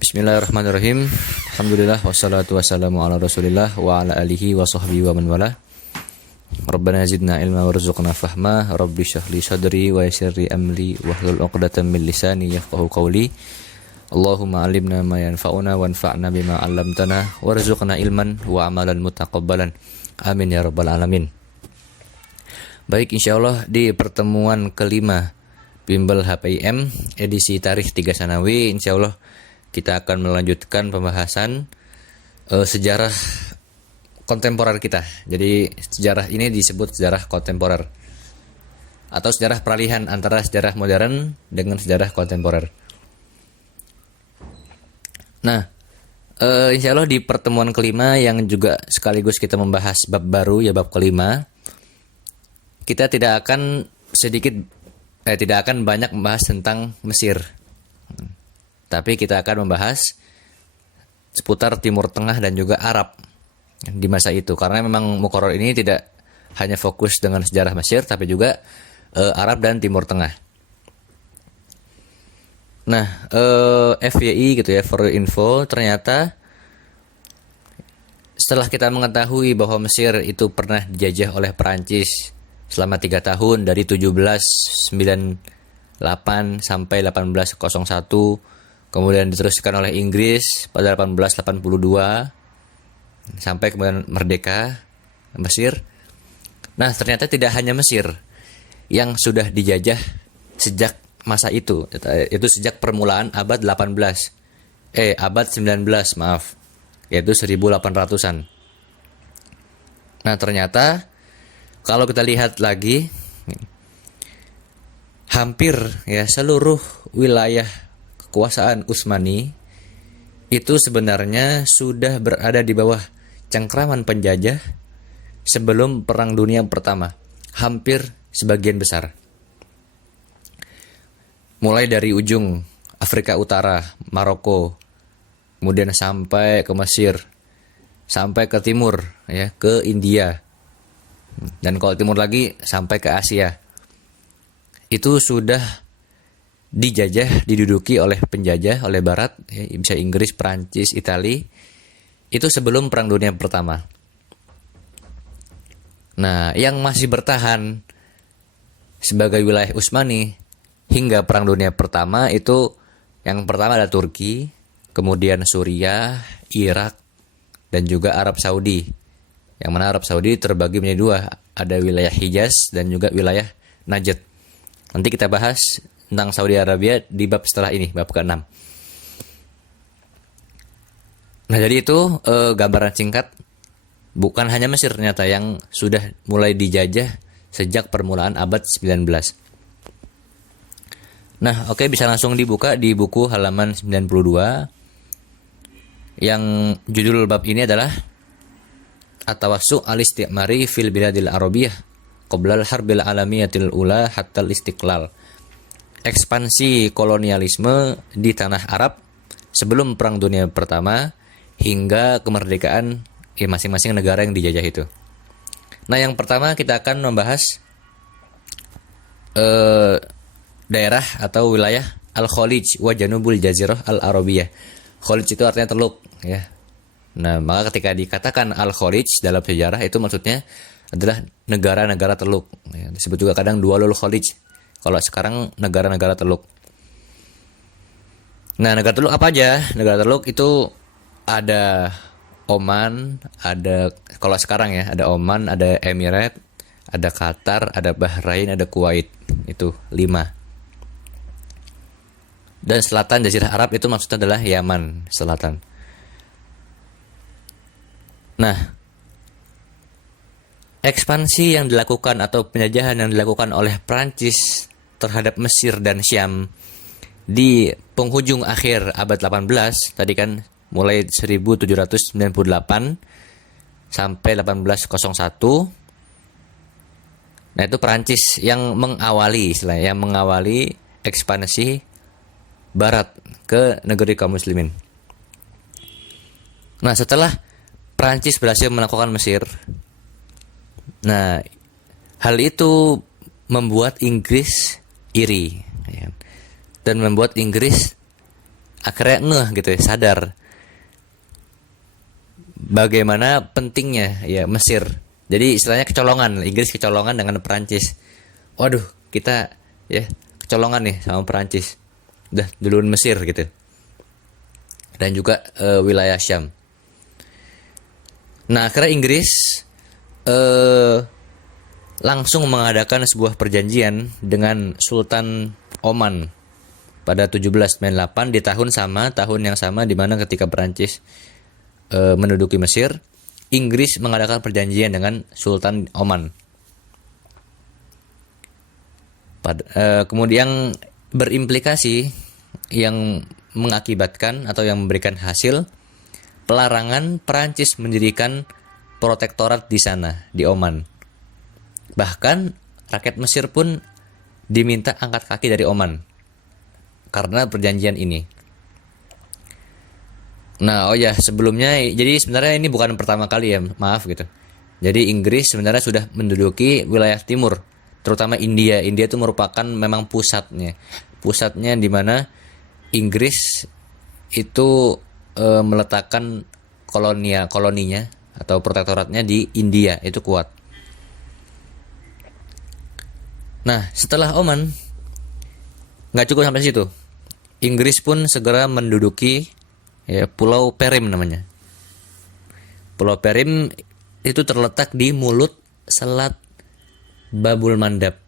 Bismillahirrahmanirrahim. Alhamdulillah wassalatu wassalamu ala Rasulillah wa ala alihi wa sahbihi wa man wala. Rabbana zidna ilma warzuqna fahma. Rabbi shrah li sadri wa yassir li amri wahlul 'uqdatam min lisani yafqahu qawli. Allahumma 'allimna ma yanfa'una wanfa'na bima 'allamtana warzuqna ilman wa amalan mutaqabbalan. Amin ya rabbal alamin. Baik, insyaallah di pertemuan kelima Bimbel HPIM edisi tarikh 3 Sanawi, insyaallah kita akan melanjutkan pembahasan sejarah kontemporer kita. Jadi sejarah ini disebut sejarah kontemporer atau sejarah peralihan antara sejarah modern dengan sejarah kontemporer. Nah, insya Allah di pertemuan kelima yang juga sekaligus kita membahas bab baru, ya bab kelima, kita tidak akan banyak membahas tentang Mesir. Tapi kita akan membahas seputar Timur Tengah dan juga Arab di masa itu. Karena memang muqarrar ini tidak hanya fokus dengan sejarah Mesir, tapi juga Arab dan Timur Tengah. Nah, FYI gitu ya, for info, ternyata setelah kita mengetahui bahwa Mesir itu pernah dijajah oleh Perancis selama 3 tahun dari 1798 sampai 1801, kemudian diteruskan oleh Inggris pada 1882 sampai kemudian merdeka Mesir. Nah, ternyata tidak hanya Mesir yang sudah dijajah sejak masa itu sejak permulaan abad 19, maaf, yaitu 1800-an. Nah, ternyata kalau kita lihat lagi, hampir ya seluruh wilayah kekuasaan Utsmani itu sebenarnya sudah berada di bawah cengkraman penjajah sebelum Perang Dunia Pertama, hampir sebagian besar. Mulai dari ujung Afrika Utara, Maroko, kemudian sampai ke Mesir, sampai ke timur ya, ke India. Dan kalau timur lagi sampai ke Asia. Itu sudah dijajah, diduduki oleh penjajah, oleh Barat, ya, bisa Inggris, Prancis, Itali, itu sebelum Perang Dunia Pertama. Nah, yang masih bertahan sebagai wilayah Utsmani hingga Perang Dunia Pertama itu yang pertama ada Turki, kemudian Suriah, Irak, dan juga Arab Saudi. Yang mana Arab Saudi terbagi menjadi 2, ada wilayah Hijaz dan juga wilayah Najd. Nanti kita bahas tentang Saudi Arabia di bab setelah ini, bab ke-6. Nah, jadi itu gambaran singkat. Bukan hanya Mesir ternyata yang sudah mulai dijajah sejak permulaan abad 19. Nah, oke, bisa langsung dibuka di buku halaman 92. Yang judul bab ini adalah At-Tawassu' al-Istimari fil Biladil Arabiyah Qoblal Harbil Alamiyatil Ula Hatta Istiqlal. Ekspansi kolonialisme di tanah Arab sebelum Perang Dunia Pertama hingga kemerdekaan masing-masing negara yang dijajah itu. Nah, yang pertama kita akan membahas daerah atau wilayah Al-Khalij wa Janubul Jazirah Al-Arabiyah. Khalij itu artinya teluk ya. Nah, maka ketika dikatakan Al-Khalij dalam sejarah itu maksudnya adalah negara-negara teluk ya. Disebut juga kadang Dualul Khalij. Kalau sekarang negara-negara teluk. Nah, negara teluk apa aja? Negara teluk itu ada Oman, ada kalau sekarang ya, ada Oman, ada Emirat, ada Qatar, ada Bahrain, ada Kuwait. Itu 5. Dan selatan Jazirah Arab itu maksudnya adalah Yaman selatan. Nah, ekspansi yang dilakukan atau penjajahan yang dilakukan oleh Prancis terhadap Mesir dan Syam di penghujung akhir abad 18, tadi kan mulai 1798 sampai 1801. Nah, itu Perancis yang mengawali istilahnya, yang mengawali ekspansi barat ke negeri kaum muslimin. Nah, setelah Perancis berhasil melakukan Mesir, nah hal itu membuat Inggris iri, ya, dan membuat Inggris akhirnya ngeh gitu ya, sadar bagaimana pentingnya ya Mesir. Jadi istilahnya kecolongan, Inggris kecolongan dengan Perancis. Waduh, kita ya kecolongan nih sama Perancis. Udah duluan Mesir gitu. Dan juga wilayah Syam. Nah, akhirnya Inggris langsung mengadakan sebuah perjanjian dengan Sultan Oman pada 1798 di tahun yang sama di mana ketika Perancis menduduki Mesir, Inggris mengadakan perjanjian dengan Sultan Oman. Kemudian berimplikasi yang mengakibatkan atau yang memberikan hasil pelarangan Perancis mendirikan protektorat di sana, di Oman. Bahkan rakyat Mesir pun diminta angkat kaki dari Oman karena perjanjian ini. Nah, sebelumnya, jadi sebenarnya ini bukan pertama kali ya, maaf gitu. Jadi Inggris sebenarnya sudah menduduki wilayah timur, terutama India. India itu merupakan memang pusatnya di mana Inggris itu meletakkan koloninya atau protektoratnya di India, itu kuat. Nah, setelah Oman, nggak cukup sampai situ. Inggris pun segera menduduki Pulau Perim namanya. Pulau Perim itu terletak di mulut Selat Babul Mandab.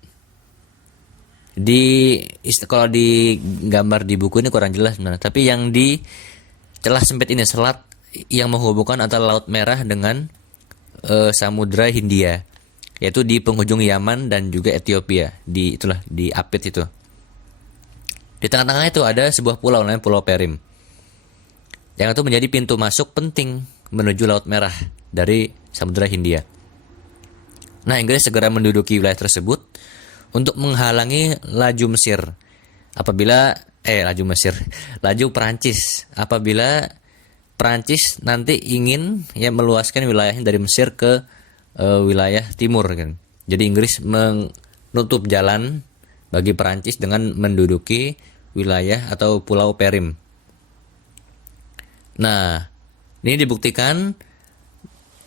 Kalau di gambar di buku ini kurang jelas sebenarnya, tapi yang di celah sempit ini selat yang menghubungkan antara Laut Merah dengan Samudra Hindia, yaitu di penghujung Yaman dan juga Ethiopia, di Apit itu. Di tengah-tengah itu ada sebuah pulau namanya Pulau Perim. Yang itu menjadi pintu masuk penting menuju Laut Merah dari Samudra Hindia. Nah, Inggris segera menduduki wilayah tersebut untuk menghalangi laju Perancis apabila Perancis nanti ingin meluaskan wilayahnya dari Mesir ke wilayah timur kan. Jadi Inggris menutup jalan bagi Perancis dengan menduduki wilayah atau Pulau Perim. Nah, ini dibuktikan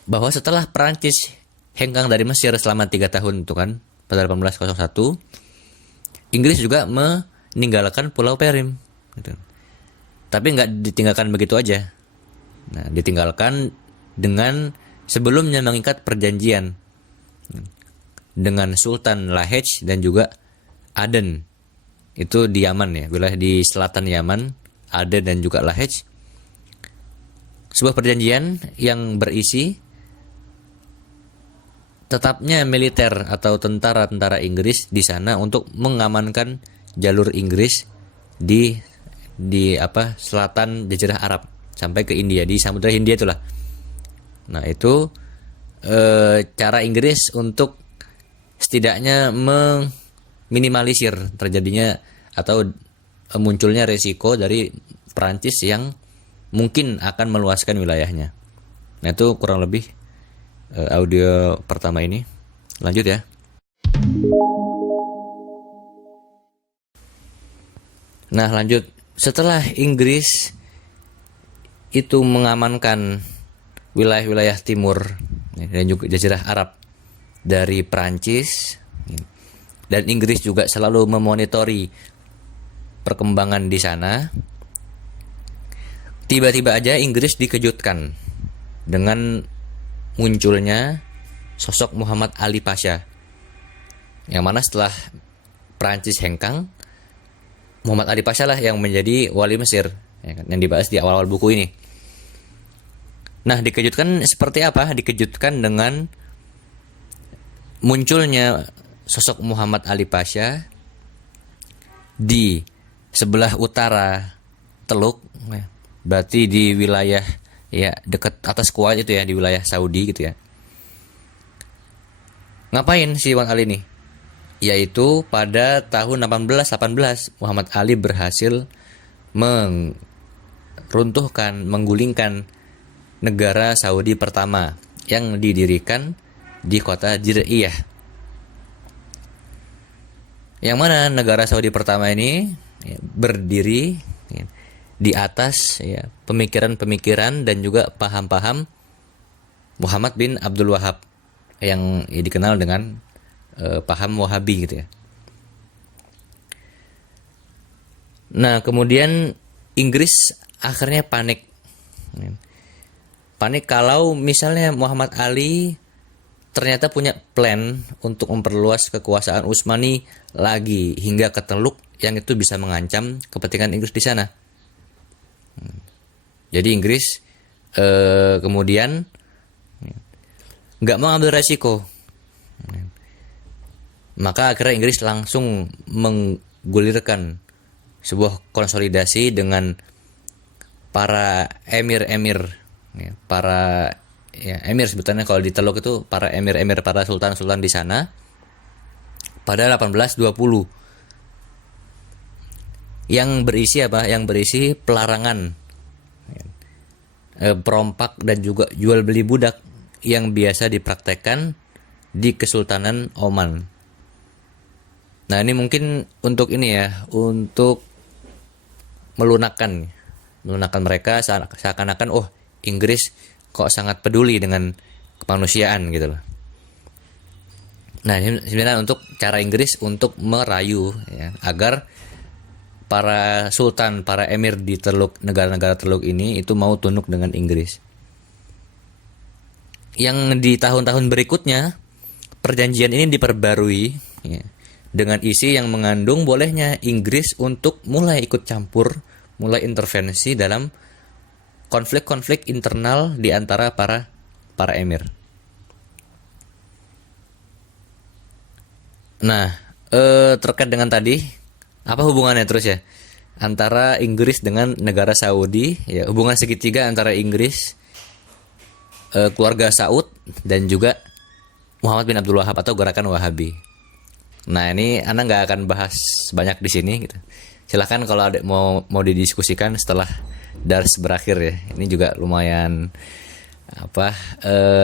bahwa setelah Perancis hengkang dari Mesir selama 3 tahun itu kan, pada 1801, Inggris juga meninggalkan Pulau Perim. Gitu. Tapi nggak ditinggalkan begitu aja. Nah, ditinggalkan dengan sebelumnya mengikat perjanjian dengan Sultan Lahej dan juga Aden. Itu di Yaman ya, wilayah di selatan Yaman, Aden dan juga Lahej. Sebuah perjanjian yang berisi tetapnya militer atau tentara-tentara Inggris di sana untuk mengamankan jalur Inggris di selatan Jazirah Arab sampai ke India, di Samudra Hindia itulah. Nah, itu cara Inggris untuk setidaknya meminimalisir terjadinya atau munculnya resiko dari Perancis yang mungkin akan meluaskan wilayahnya. Nah, itu kurang lebih audio pertama ini. Lanjut ya. Nah, lanjut. Setelah Inggris itu mengamankan wilayah-wilayah timur dan juga Jazirah Arab dari Perancis, dan Inggris juga selalu memonitori perkembangan di sana, tiba-tiba aja Inggris dikejutkan dengan munculnya sosok Muhammad Ali Pasha, yang mana setelah Perancis hengkang, Muhammad Ali Pasha lah yang menjadi wali Mesir, yang dibahas di awal-awal buku ini. Nah, dikejutkan seperti apa? Dikejutkan dengan munculnya sosok Muhammad Ali Pasha di sebelah utara Teluk, ya, berarti di wilayah ya dekat atas Kuwait itu ya, di wilayah Saudi gitu ya. Ngapain si Wan Ali nih? Yaitu pada tahun 1818 Muhammad Ali berhasil menggulingkan negara Saudi pertama yang didirikan di kota Jir'iyah. Yang mana negara Saudi pertama ini ya, berdiri ya, di atas ya, pemikiran-pemikiran dan juga paham-paham Muhammad bin Abdul Wahab yang ya, dikenal dengan paham Wahabi gitu ya. Nah, kemudian Inggris akhirnya panik. Panik kalau misalnya Muhammad Ali ternyata punya plan untuk memperluas kekuasaan Utsmani lagi hingga ke Teluk yang itu bisa mengancam kepentingan Inggris di sana. Jadi Inggris kemudian nggak mau ambil resiko. Maka akhirnya Inggris langsung menggulirkan sebuah konsolidasi dengan para emir-emir, ya, para ya, emir sebetulnya kalau di Teluk itu para emir-emir, para sultan-sultan di sana pada 1820 yang berisi apa? Yang berisi pelarangan perompak dan juga jual beli budak yang biasa dipraktekkan di Kesultanan Oman. Nah, ini mungkin untuk ini ya, untuk melunakkan mereka seakan-akan oh Inggris kok sangat peduli dengan kemanusiaan gitu loh. Nah, ini sebenarnya untuk cara Inggris untuk merayu ya, agar para sultan, para emir di Teluk, negara-negara Teluk ini itu mau tunduk dengan Inggris. Yang di tahun-tahun berikutnya perjanjian ini diperbarui ya, dengan isi yang mengandung bolehnya Inggris untuk mulai ikut campur, mulai intervensi dalam konflik-konflik internal di antara para emir. Nah, terkait dengan tadi, apa hubungannya terus ya antara Inggris dengan negara Saudi? Ya, hubungan segitiga antara Inggris, keluarga Saud dan juga Muhammad bin Abdul Wahab atau gerakan Wahabi. Nah, ini Anda nggak akan bahas banyak di sini gitu. Silahkan kalau ada mau didiskusikan setelah dars berakhir ya. Ini juga lumayan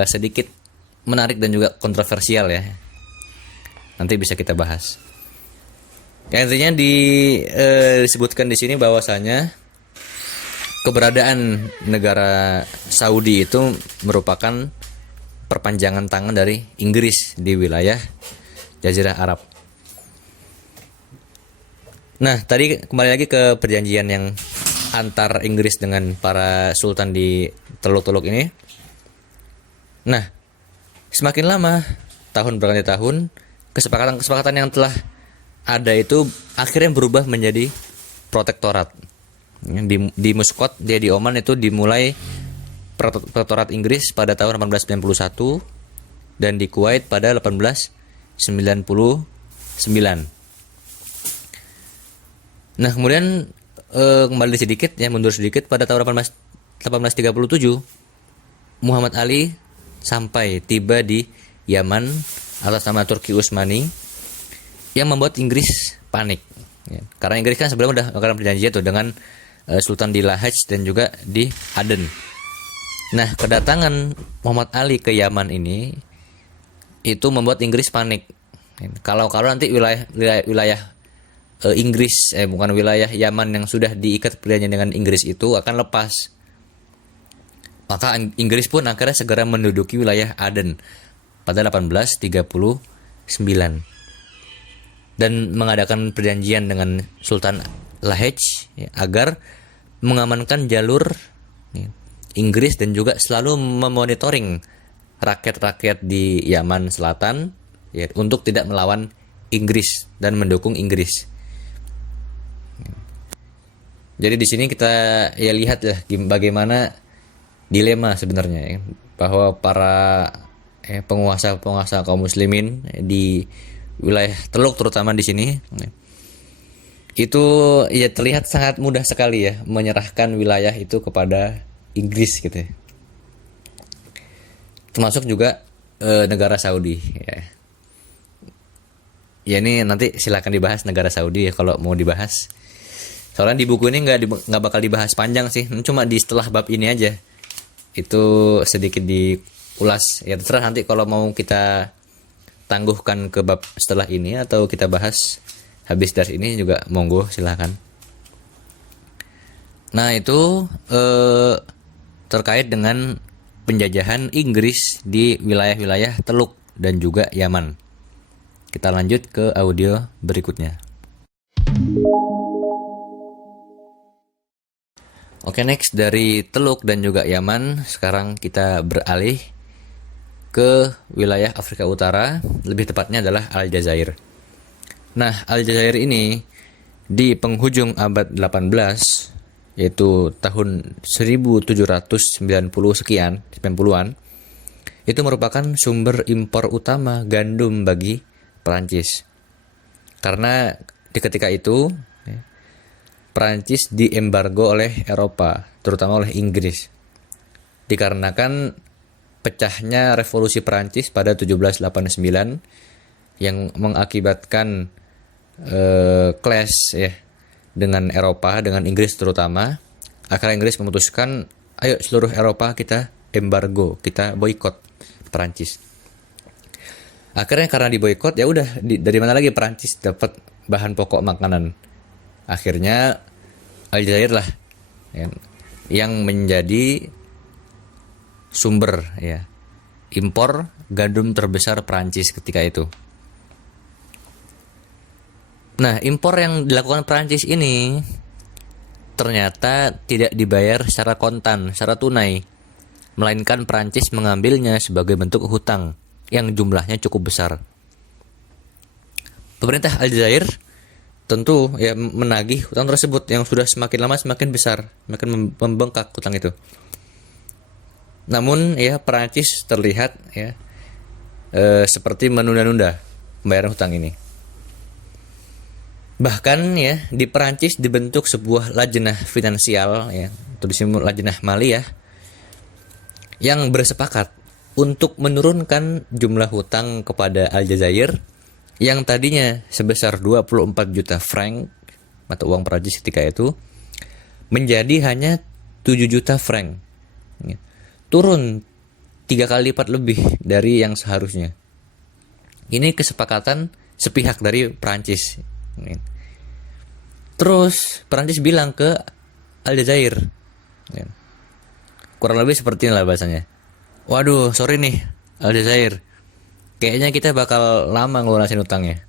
sedikit menarik dan juga kontroversial ya. Nanti bisa kita bahas. Ya, intinya disebutkan di sini bahwasanya keberadaan negara Saudi itu merupakan perpanjangan tangan dari Inggris di wilayah Jazirah Arab. Nah, tadi kembali lagi ke perjanjian yang antar Inggris dengan para sultan di Teluk-Teluk ini. Nah, semakin lama, tahun berganti tahun, kesepakatan yang telah ada itu akhirnya berubah menjadi protektorat. Di Muscat, dia di Oman itu dimulai protektorat Inggris pada tahun 1891 dan di Kuwait pada 1899. Nah, kemudian kembali sedikit ya, mundur sedikit pada tahun 1837 Muhammad Ali sampai tiba di Yaman atas nama Turki Utsmani yang membuat Inggris panik ya. Karena Inggris kan sebelumnya udah melakukan perjanjian tuh dengan Sultan di Lahej dan juga di Aden. Nah, kedatangan Muhammad Ali ke Yaman ini itu membuat Inggris panik. Kalau nanti wilayah Inggris bukan wilayah Yaman yang sudah diikat perjanjian dengan Inggris itu akan lepas. Maka Inggris pun akhirnya segera menduduki wilayah Aden pada 1839 dan mengadakan perjanjian dengan Sultan Lahej ya, agar mengamankan jalur ya, Inggris dan juga selalu memonitoring rakyat-rakyat di Yaman Selatan ya, untuk tidak melawan Inggris dan mendukung Inggris. Jadi di sini kita ya lihat ya bagaimana dilema sebenarnya ya, bahwa para penguasa kaum muslimin di wilayah Teluk terutama di sini Itu ya terlihat sangat mudah sekali ya menyerahkan wilayah itu kepada Inggris gitu ya. Termasuk juga negara Saudi ya. Ya ini nanti silakan dibahas negara Saudi ya kalau mau dibahas. Soalnya di buku ini nggak bakal dibahas panjang sih, cuma di setelah bab ini aja. Itu sedikit diulas. Ya terserah nanti kalau mau kita tangguhkan ke bab setelah ini atau kita bahas habis dari ini juga monggo silakan. Nah itu terkait dengan penjajahan Inggris di wilayah-wilayah Teluk dan juga Yaman. Kita lanjut ke audio berikutnya. Oke, next dari Teluk dan juga Yaman, sekarang kita beralih ke wilayah Afrika Utara, lebih tepatnya adalah Aljazair. Nah, Aljazair ini di penghujung abad 18, yaitu tahun 1790 sekian, 90-an, itu merupakan sumber impor utama gandum bagi Perancis. Karena di ketika itu Perancis diembargo oleh Eropa, terutama oleh Inggris. Dikarenakan pecahnya revolusi Perancis pada 1789 yang mengakibatkan clash ya dengan Eropa, dengan Inggris terutama. Akhirnya Inggris memutuskan, ayo seluruh Eropa kita embargo, kita boikot Perancis. Akhirnya karena diboikot ya udah dari mana lagi Perancis dapat bahan pokok makanan. Akhirnya Aljazair lah ya, yang menjadi sumber ya impor gandum terbesar Perancis ketika itu. Nah, impor yang dilakukan Perancis ini ternyata tidak dibayar secara kontan, secara tunai, melainkan Perancis mengambilnya sebagai bentuk hutang yang jumlahnya cukup besar. Pemerintah Aljazair tentu ya menagih hutang tersebut yang sudah semakin lama semakin besar, semakin membengkak hutang itu. Namun ya Perancis terlihat ya seperti menunda-nunda pembayaran hutang ini. Bahkan ya di Perancis dibentuk sebuah lajnah finansial ya, atau disebut lajnah maliyah yang bersepakat untuk menurunkan jumlah hutang kepada Aljazair yang tadinya sebesar 24 juta franc mata uang Perancis ketika itu menjadi hanya 7 juta franc. Turun 3 kali lipat lebih dari yang seharusnya. Ini kesepakatan sepihak dari Perancis. Terus Perancis bilang ke Aljazair, kurang lebih seperti inilah bahasanya. Waduh, sorry nih Aljazair, kayaknya kita bakal lama ngelunasin utangnya.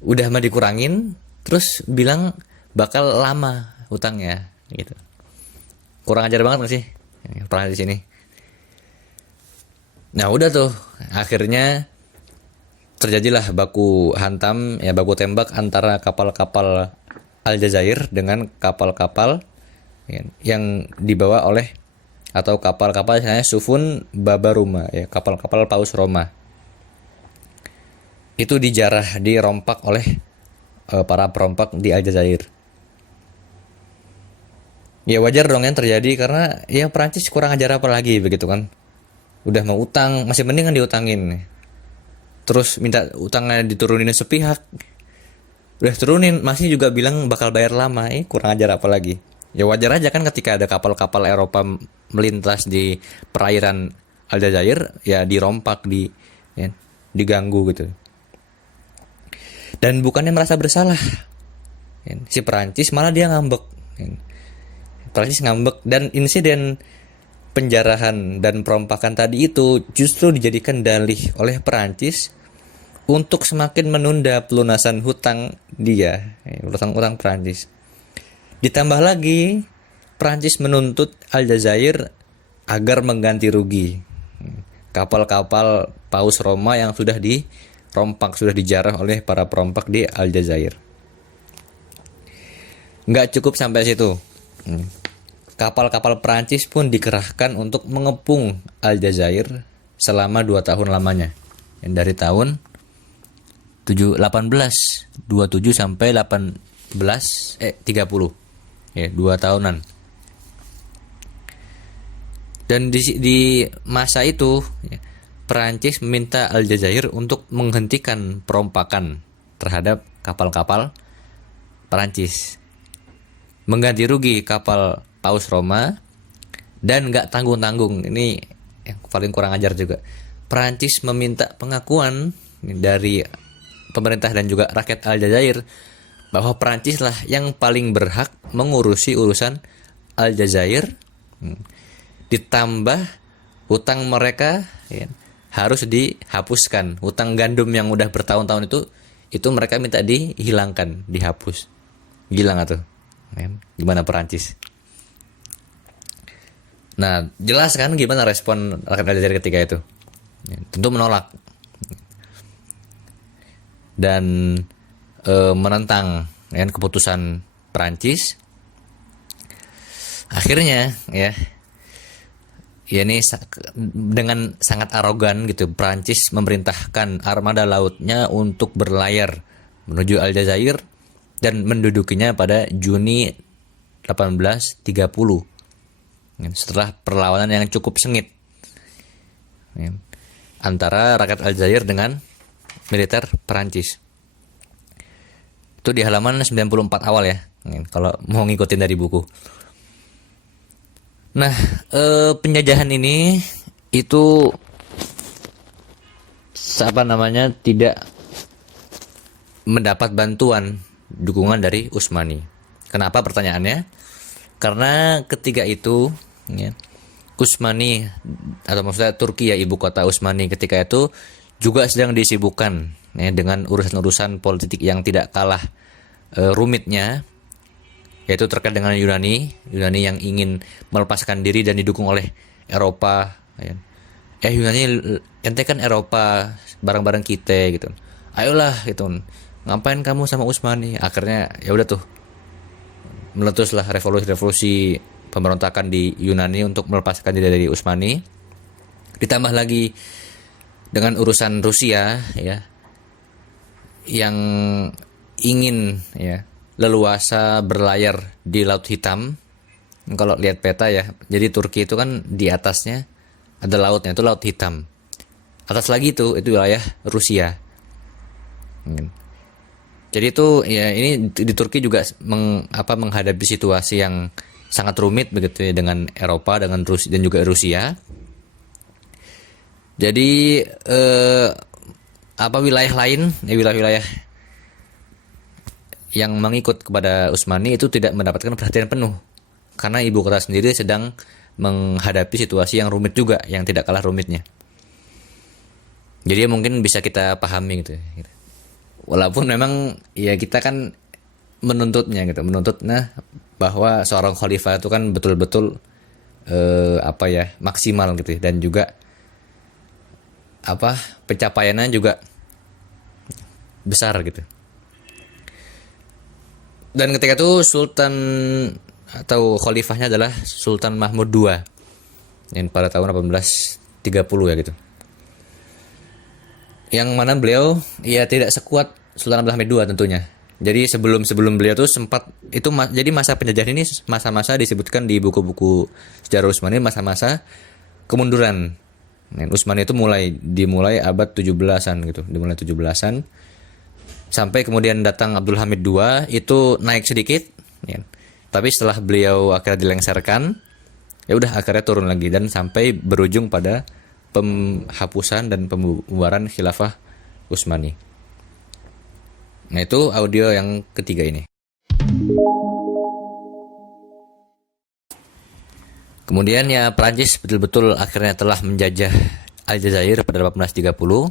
Udah mah dikurangin, terus bilang bakal lama utangnya, gitu. Kurang ajar banget gak sih peran di sini? Nah udah tuh, akhirnya terjadilah baku hantam, ya baku tembak antara kapal-kapal Aljazair dengan kapal-kapal yang dibawa oleh atau kapal-kapal misalnya Sufun Babaruma ya, kapal-kapal Paus Roma. Itu dijarah, dirompak oleh para perompak di Aljazair. Ya wajar dong yang terjadi karena ya Perancis kurang ajar apa lagi begitu kan. Udah mau utang, masih mending kan diutangin. Terus minta utangnya diturunin sepihak. Udah turunin, masih juga bilang bakal bayar lama. Kurang ajar apa lagi. Ya wajar aja kan ketika ada kapal-kapal Eropa melintas di perairan Aljazair, ya dirompak, diganggu gitu. Dan bukannya merasa bersalah, si Perancis malah dia ngambek. Perancis ngambek dan insiden penjarahan dan perompakan tadi itu justru dijadikan dalih oleh Perancis untuk semakin menunda pelunasan hutang dia, hutang Perancis. Ditambah lagi, Perancis menuntut Aljazair agar mengganti rugi kapal-kapal Paus Roma yang sudah dirompak, sudah dijarah oleh para perompak di Aljazair. Nggak cukup sampai situ. Kapal-kapal Perancis pun dikerahkan untuk mengepung Aljazair selama 2 tahun lamanya. Dari tahun 1827 sampai 30 ya, 2 tahunan. Dan di masa itu ya, Perancis meminta Aljazair untuk menghentikan perompakan terhadap kapal-kapal Perancis, mengganti rugi kapal Paus Roma, dan nggak tanggung-tanggung. Ini yang paling kurang ajar juga. Perancis meminta pengakuan dari pemerintah dan juga rakyat Aljazair bahwa Perancis lah yang paling berhak mengurusi urusan Aljazair. Ditambah hutang mereka ya, harus dihapuskan. Hutang gandum yang udah bertahun-tahun itu mereka minta dihilangkan, dihapus. Gila nggak tuh? Gimana Perancis? Nah, jelas kan gimana respon rakyat Aljazair ketika itu? Ya, tentu menolak dan menentang ya, keputusan Perancis. Akhirnya ya ini dengan sangat arogan gitu, Prancis memerintahkan armada lautnya untuk berlayar menuju Aljazair dan mendudukinya pada Juni 1830 setelah perlawanan yang cukup sengit antara rakyat Aljazair dengan militer Prancis. Itu di halaman 94 awal ya, kalau mau ngikutin dari buku. Nah, penjajahan ini itu tidak mendapat bantuan dukungan dari Utsmani. Kenapa pertanyaannya? Karena ketika itu ya, Utsmani atau maksudnya Turki ya, ibu kota Utsmani ketika itu juga sedang disibukkan ya, dengan urusan-urusan politik yang tidak kalah rumitnya, yaitu terkait dengan Yunani yang ingin melepaskan diri dan didukung oleh Eropa ya. Yunani, ente kan Eropa, bareng-bareng kita gitu, ayolah gitu, ngapain kamu sama Utsmani. Akhirnya ya udah tuh, meletuslah revolusi pemberontakan di Yunani untuk melepaskan diri dari Utsmani. Ditambah lagi dengan urusan Rusia ya, yang ingin ya leluasa berlayar di Laut Hitam. Kalau lihat peta ya, jadi Turki itu kan di atasnya ada lautnya, itu Laut Hitam. Atas lagi itu wilayah Rusia. Jadi itu ya, ini di Turki juga menghadapi situasi yang sangat rumit begitu ya, dengan Eropa, dengan Rusia dan juga Rusia. Jadi wilayah-wilayah yang mengikut kepada Utsmani itu tidak mendapatkan perhatian penuh karena ibu kota sendiri sedang menghadapi situasi yang rumit juga, yang tidak kalah rumitnya. Jadi mungkin bisa kita pahami gitu. Walaupun memang ya kita kan menuntut bahwa seorang khalifah itu kan betul-betul maksimal gitu, dan juga pencapaiannya juga besar gitu. Dan ketika itu Sultan atau khalifahnya adalah Sultan Mahmud II yang pada tahun 1830 ya gitu. Yang mana beliau ya tidak sekuat Sultan Abdul Hamid II tentunya. Jadi sebelum beliau tuh sempat itu jadi masa penjajahan ini masa-masa disebutkan di buku-buku sejarah Utsmani masa-masa kemunduran. Utsmani itu dimulai abad 17-an gitu, dimulai 17-an. Sampai kemudian datang Abdul Hamid II, itu naik sedikit ya. Tapi setelah beliau akhirnya dilengsarkan, ya udah akhirnya turun lagi dan sampai berujung pada penghapusan dan pembubaran khilafah Utsmani. Nah, itu audio yang ketiga ini. Kemudian ya Prancis betul-betul akhirnya telah menjajah Aljazair pada 1830.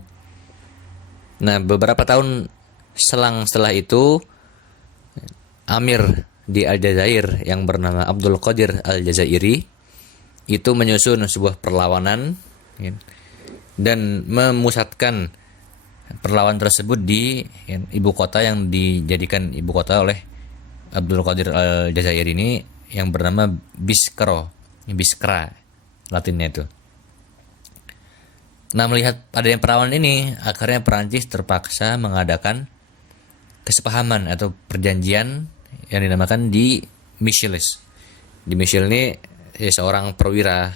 Nah, beberapa tahun setelah itu Amir di Aljazair yang bernama Abdul Qadir Al-Jazairi itu menyusun sebuah perlawanan dan memusatkan perlawanan tersebut di ibu kota yang dijadikan ibu kota oleh Abdul Qadir Al-Jazairi ini yang bernama Biskra Latinnya itu. Nah, melihat adanya perlawanan ini, akhirnya Perancis terpaksa mengadakan kesepahaman atau perjanjian yang dinamakan di Michelis. Di Michel ini ya, seorang perwira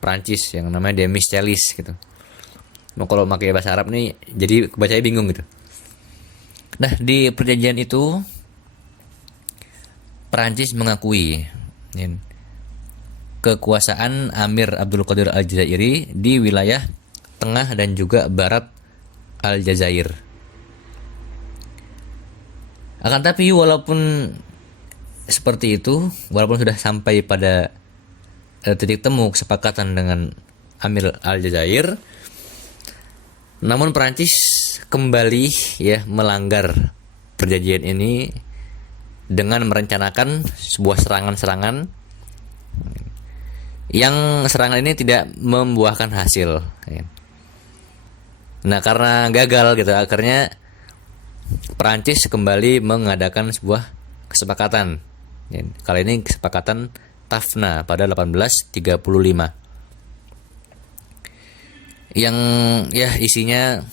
Perancis yang namanya Demistelius gitu. Nah, kalau pakai bahasa Arab nih jadi bacanya bingung gitu. Nah, di perjanjian itu Perancis mengakui ya, kekuasaan Amir Abdul Qadir Al-Jazairi di wilayah tengah dan juga barat Aljazair. Akan tapi walaupun seperti itu, walaupun sudah sampai pada titik temu kesepakatan dengan Amir Aljazair, namun Perancis kembali ya melanggar perjanjian ini dengan merencanakan sebuah serangan-serangan yang serangan ini tidak membuahkan hasil. Nah, karena gagal gitu, akhirnya Perancis kembali mengadakan sebuah kesepakatan. Kali ini kesepakatan Tafna pada 1835. Yang ya isinya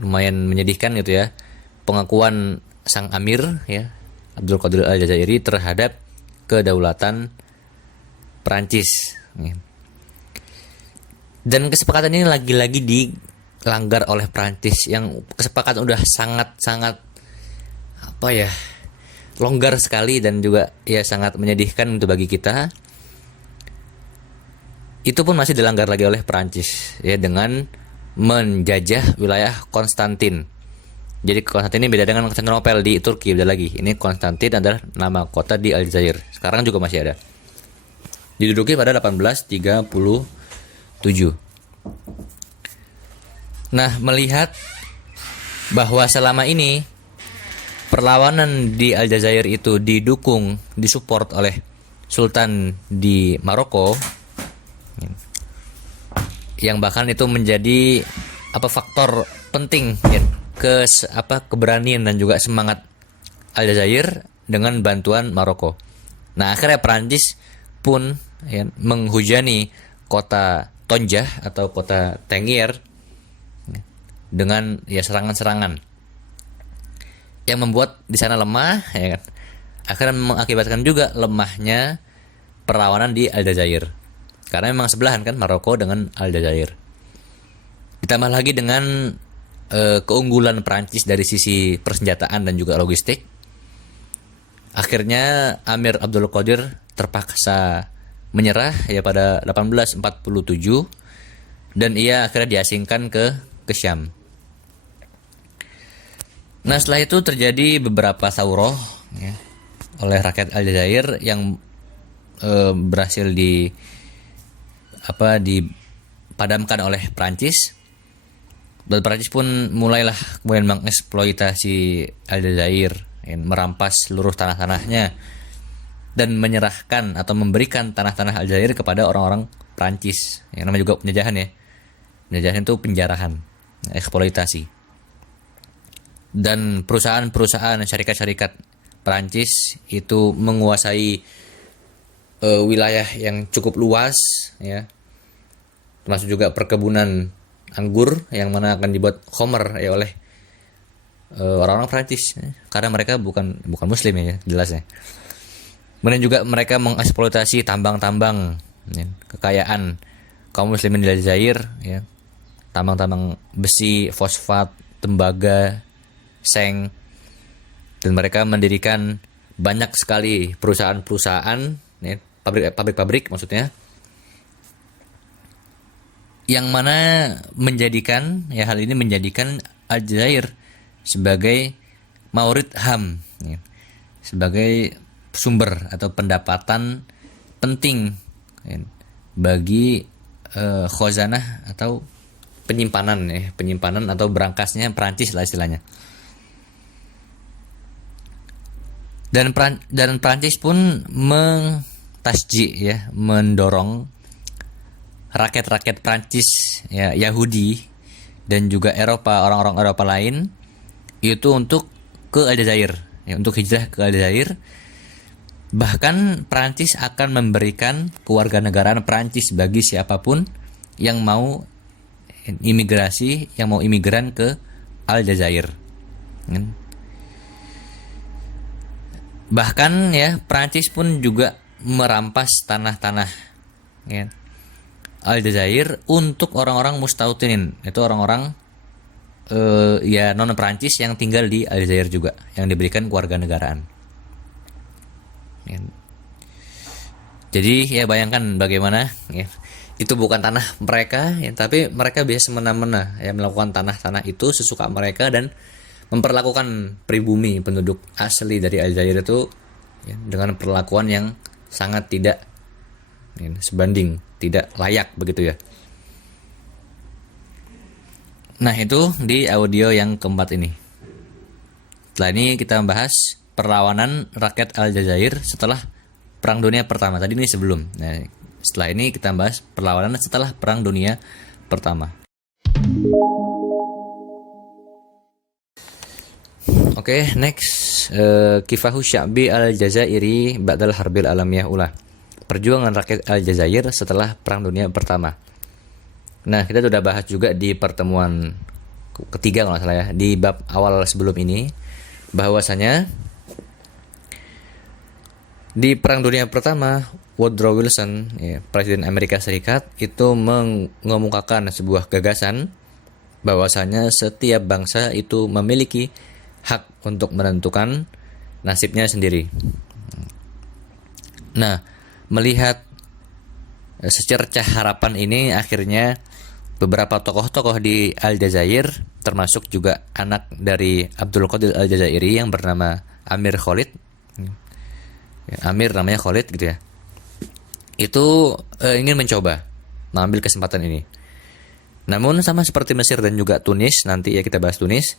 lumayan menyedihkan gitu ya. Pengakuan sang Amir ya, Abdul Qadir Al-Jazairi terhadap kedaulatan Perancis. Dan kesepakatan ini lagi-lagi dilanggar oleh Perancis, yang kesepakatan udah sangat-sangat longgar sekali dan juga ya sangat menyedihkan untuk bagi kita. Itu pun masih dilanggar lagi oleh Perancis ya, dengan menjajah wilayah Konstantin. Jadi Konstantin ini beda dengan Konstantinopel di Turki, beda lagi. Ini Konstantin adalah nama kota di Aljazair. Sekarang juga masih ada. Diduduki pada 1837. Nah, melihat bahwa selama ini perlawanan di Aljazair itu disupport oleh Sultan di Maroko, yang bahkan itu menjadi faktor penting ya, keberanian dan juga semangat Aljazair dengan bantuan Maroko. Nah, akhirnya Perancis pun ya, menghujani kota Tonjah atau kota Tangier dengan ya serangan-serangan yang membuat di sana lemah ya kan. Akhirnya mengakibatkan juga lemahnya perlawanan di Aljazair. Karena memang sebelahan kan Maroko dengan Aljazair. Ditambah lagi dengan keunggulan Perancis dari sisi persenjataan dan juga logistik. Akhirnya Amir Abdul Qadir terpaksa menyerah ya pada 1847 dan ia akhirnya diasingkan ke Syam. Nah, setelah itu terjadi beberapa thawrah ya, oleh rakyat Aljazair yang berhasil dipadamkan oleh Prancis. Dan Prancis pun mulailah kemudian mengeksploitasi Aljazair, ya, merampas seluruh tanah-tanahnya dan menyerahkan atau memberikan tanah-tanah Aljazair kepada orang-orang Prancis. Yang namanya juga penjajahan ya. Penjajahan itu penjarahan, eksploitasi. Dan perusahaan-perusahaan syarikat-syarikat Prancis itu menguasai wilayah yang cukup luas ya, termasuk juga perkebunan anggur yang mana akan dibuat khamr ya oleh orang-orang Prancis ya, karena mereka bukan muslim ya jelasnya. Kemudian juga mereka mengeksploitasi tambang-tambang ya, kekayaan kaum muslimin di Aljazair ya, tambang-tambang besi, fosfat, tembaga, seng, dan mereka mendirikan banyak sekali perusahaan-perusahaan ya, pabrik-pabrik maksudnya, yang mana menjadikan ya hal ini menjadikan Aljazair sebagai maurid ham ya, sebagai sumber atau pendapatan penting ya, bagi khazanah atau penyimpanan atau berangkasnya Perancis lah istilahnya. Dan Perancis pun mendorong rakyat-rakyat Perancis ya, Yahudi dan juga Eropa, orang-orang Eropa lain itu untuk ke Aljazair ya, untuk hijrah ke Aljazair. Bahkan Perancis akan memberikan kewarganegaraan Perancis bagi siapapun yang mau imigrasi yang mau imigran ke Aljazair. Bahkan ya Prancis pun juga merampas tanah-tanah ya, Aljazair untuk orang-orang mustautinin, itu orang-orang ya non Prancis yang tinggal di Aljazair juga, yang diberikan kewarganegaraan. Ya. Jadi ya bayangkan bagaimana ya, itu bukan tanah mereka ya, tapi mereka bisa semena-mena ya melakukan tanah-tanah itu sesuka mereka dan memperlakukan pribumi penduduk asli dari Aljazair itu ya, dengan perlakuan yang sangat tidak ya, sebanding, tidak layak begitu ya. Nah itu di audio yang keempat ini. Setelah ini kita membahas perlawanan rakyat Aljazair setelah Perang Dunia Pertama. Tadi ini sebelum. Nah, setelah ini kita bahas perlawanan setelah Perang Dunia Pertama. Oke, next. Kifahu Sya'bi Al-Jazairi Ba'dal Harbil Alamiyah Ula. Perjuangan rakyat Aljazair setelah Perang Dunia Pertama. Nah, kita sudah bahas juga di pertemuan ketiga kalau nggak salah ya, di bab awal sebelum ini, bahwasanya di Perang Dunia Pertama, Woodrow Wilson, ya, Presiden Amerika Serikat, itu mengemukakan sebuah gagasan bahwasanya setiap bangsa itu memiliki hak untuk menentukan nasibnya sendiri. Nah, melihat secercah harapan ini, akhirnya beberapa tokoh-tokoh di Aljazair, termasuk juga anak dari Abdul Qadir Al-Jazairi yang bernama Amir Khalid, Amir namanya Khalid gitu ya, itu ingin mencoba mengambil kesempatan ini. Namun sama seperti Mesir dan juga Tunis, nanti ya kita bahas Tunis,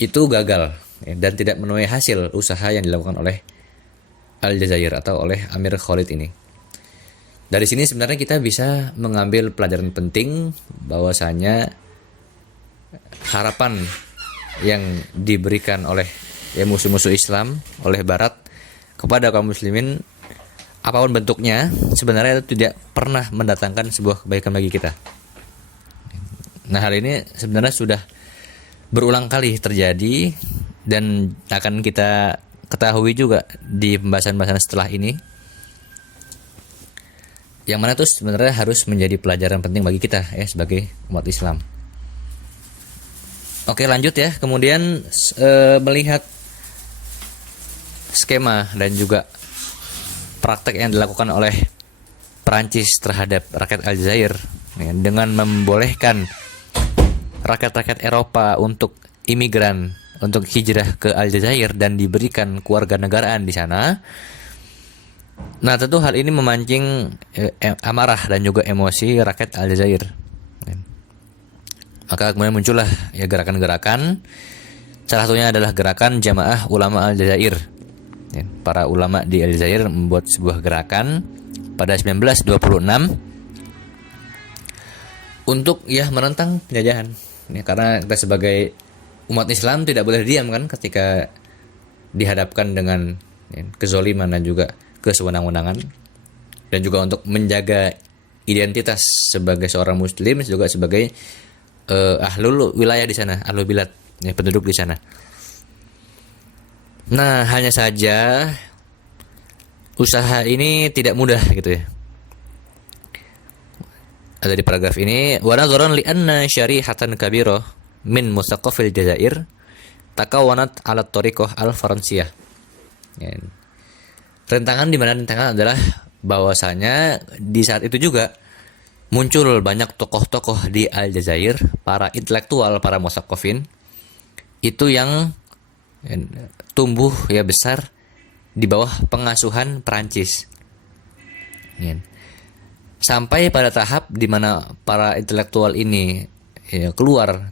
itu gagal ya, dan tidak menuai hasil usaha yang dilakukan oleh Aljazair atau oleh Amir Khalid ini. Dari sini sebenarnya kita bisa mengambil pelajaran penting bahwasanya harapan yang diberikan oleh ya musuh-musuh Islam, oleh Barat kepada kaum muslimin apapun bentuknya, sebenarnya itu tidak pernah mendatangkan sebuah kebaikan bagi kita. Nah, hal ini sebenarnya sudah berulang kali terjadi dan akan kita ketahui juga di pembahasan-pembahasan setelah ini, yang mana itu sebenarnya harus menjadi pelajaran penting bagi kita ya sebagai umat Islam. Oke, lanjut ya. Kemudian melihat skema dan juga praktek yang dilakukan oleh Perancis terhadap rakyat Aljazair ya, dengan membolehkan rakyat-rakyat Eropa untuk imigran, untuk hijrah ke Aljazair dan diberikan kewarganegaraan di sana. Nah, tentu hal ini memancing amarah dan juga emosi rakyat Aljazair. Maka kemudian muncullah ya gerakan-gerakan. Salah satunya adalah gerakan Jamaah Ulama Aljazair. Para ulama di Aljazair membuat sebuah gerakan pada 1926 untuk ya menentang penjajahan. Ya, karena kita sebagai umat Islam tidak boleh diam kan ketika dihadapkan dengan ya, kezoliman dan juga kesewenang-wenangan, dan juga untuk menjaga identitas sebagai seorang muslim juga sebagai ahlul wilayah di sana, ahlul bilad, ya, penduduk di sana. Nah, hanya saja usaha ini tidak mudah gitu ya. Ada di paragraf ini, wa nadharan li anna syarihatan kabira min musaqqafil Jazair takawanat ala tariqah al-Faransiyah. Ya. Rintangan di mana rintangan adalah bahwasanya di saat itu juga muncul banyak tokoh-tokoh di Aljazair, para intelektual, para musaqqafin itu yang tumbuh ya besar di bawah pengasuhan Perancis. Ya. Sampai pada tahap di mana para intelektual ini ya, keluar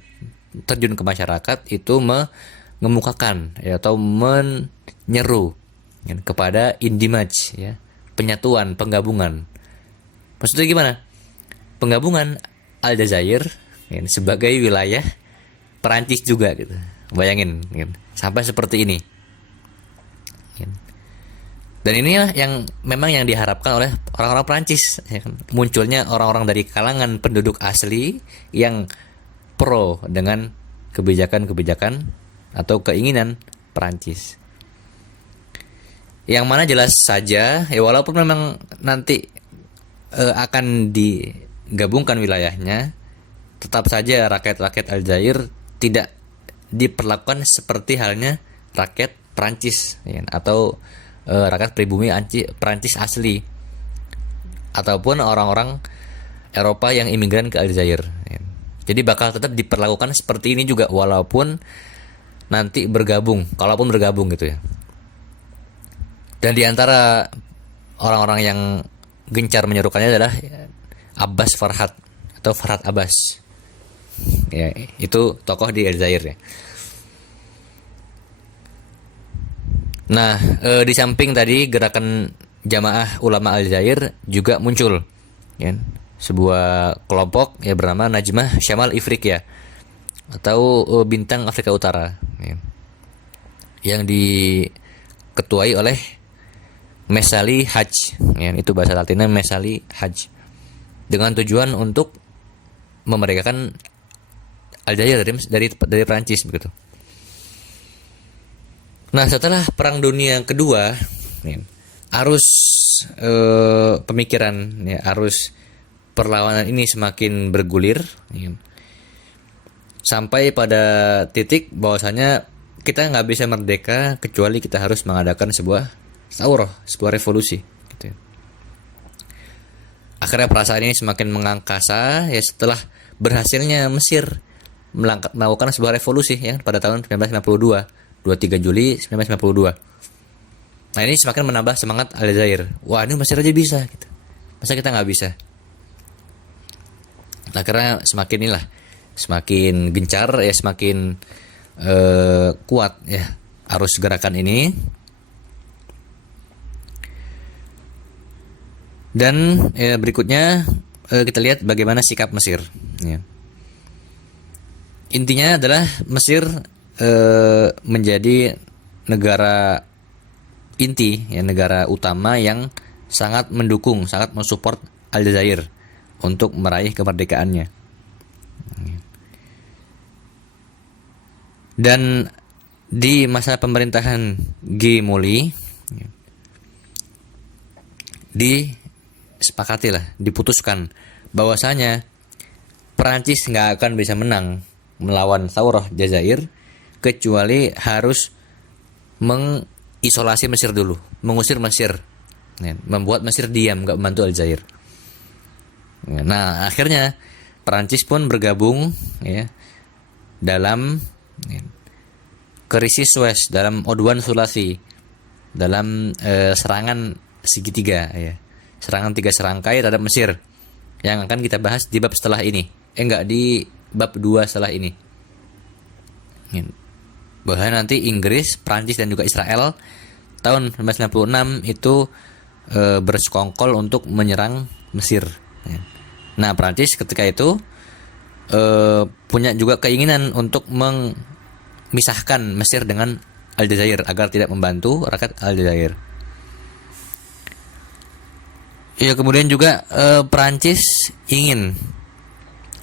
terjun ke masyarakat, itu mengemukakan ya, atau menyeru ya, kepada indimaj ya, penyatuan, penggabungan. Maksudnya gimana? Penggabungan Aljazair ya, sebagai wilayah Perancis juga gitu. Bayangin ya, sampai seperti ini. Ya. Dan inilah yang memang yang diharapkan oleh orang-orang Prancis, ya kan? Munculnya orang-orang dari kalangan penduduk asli yang pro dengan kebijakan-kebijakan atau keinginan Prancis. Yang mana jelas saja, ya walaupun memang nanti akan digabungkan wilayahnya, tetap saja rakyat-rakyat Aljazair tidak diperlakukan seperti halnya rakyat Prancis, ya, atau rakyat pribumi Prancis asli ataupun orang-orang Eropa yang imigran ke Aljazair. Jadi bakal tetap diperlakukan seperti ini juga walaupun nanti bergabung, kalaupun bergabung gitu ya. Dan diantara orang-orang yang gencar menyerukannya adalah Abbas Farhat atau Farhat Abbas. Ya, itu tokoh di Aljazair ya. Nah, di samping tadi gerakan Jamaah Ulama Aljazair juga muncul, ya, sebuah kelompok ya bernama Najmah Syamal Ifriqiya atau Bintang Afrika Utara, ya, yang diketuai oleh Mesali Haj, ya, itu bahasa Latinnya Mesali Haj, dengan tujuan untuk memerdekakan Aljazair dari Prancis begitu. Nah, setelah Perang Dunia Kedua, ya, arus pemikiran, ya, arus perlawanan ini semakin bergulir, ya, sampai pada titik bahwasanya kita nggak bisa merdeka kecuali kita harus mengadakan sebuah saurah, sebuah revolusi. Gitu. Akhirnya perasaan ini semakin mengangkasa, ya, setelah berhasilnya Mesir melakukan sebuah revolusi, ya, pada tahun 1952. 23 Juli 1952. Nah, ini semakin menambah semangat Aljazair. Wah, ini Mesir aja bisa gitu. Masa kita nggak bisa? Nah, karena semakin gencar, ya, semakin kuat, ya, arus gerakan ini. Dan ya, berikutnya kita lihat bagaimana sikap Mesir, ya. Intinya adalah Mesir menjadi negara inti, ya, negara utama yang sangat mendukung, sangat mensupport Aljazair untuk meraih kemerdekaannya. Dan di masa pemerintahan G. Moli diputuskan bahwasanya Perancis nggak akan bisa menang melawan Saurah Jazair kecuali harus mengisolasi Mesir dulu, mengusir Mesir, ya, membuat Mesir diam, nggak membantu Aljazair. Nah, akhirnya Perancis pun bergabung, ya, dalam, ya, krisis Suez, dalam Odwan Sulasi, dalam serangan segitiga, ya, serangan 3 serangkai terhadap Mesir yang akan kita bahas di bab setelah ini, di bab 2 setelah ini. Ya. Bahwa nanti Inggris, Prancis dan juga Israel tahun 1996 itu bersekongkol untuk menyerang Mesir. Nah, Prancis ketika itu punya juga keinginan untuk memisahkan Mesir dengan Aljazair agar tidak membantu rakyat Aljazair. Ya, kemudian juga Prancis ingin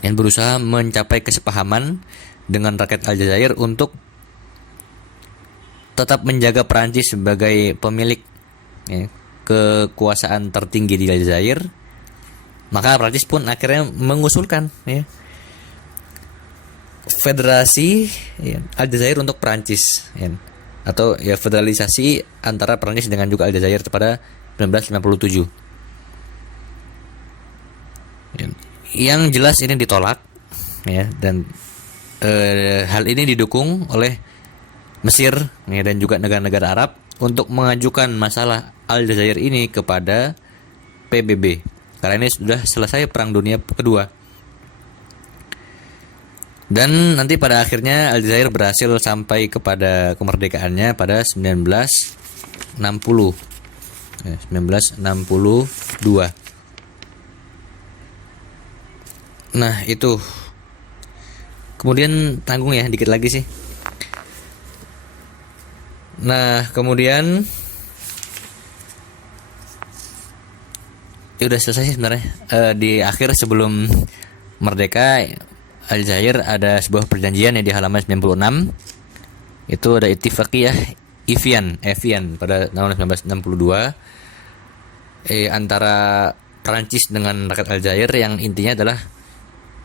yang berusaha mencapai kesepahaman dengan rakyat Aljazair untuk tetap menjaga Prancis sebagai pemilik, ya, kekuasaan tertinggi di Aljazair. Maka Prancis pun akhirnya mengusulkan, ya, federasi, ya, Aljazair untuk Prancis, ya, atau ya federalisasi antara Prancis dengan juga Aljazair pada 1957. Ya, yang jelas ini ditolak, ya, dan hal ini didukung oleh Mesir, ya, dan juga negara-negara Arab untuk mengajukan masalah Aljazair ini kepada PBB karena ini sudah selesai Perang Dunia Kedua. Dan nanti pada akhirnya Aljazair berhasil sampai kepada kemerdekaannya pada 1960, ya, 1962. Nah, itu. Kemudian tanggung ya dikit lagi sih. Nah, kemudian udah selesai sih sebenarnya. Di akhir sebelum merdeka, Aljazair ada sebuah perjanjian yang di halaman 96. Itu ada Ittifaqiyah Evian pada tahun 1962 antara Prancis dengan rakyat Aljazair, yang intinya adalah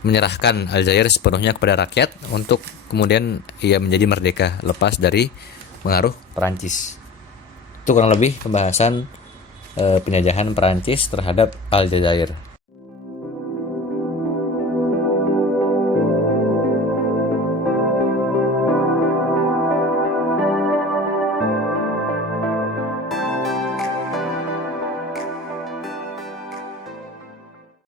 menyerahkan Aljazair sepenuhnya kepada rakyat untuk kemudian ia menjadi merdeka lepas dari pengaruh Prancis. Itu kurang lebih pembahasan penjajahan Prancis terhadap Aljazair.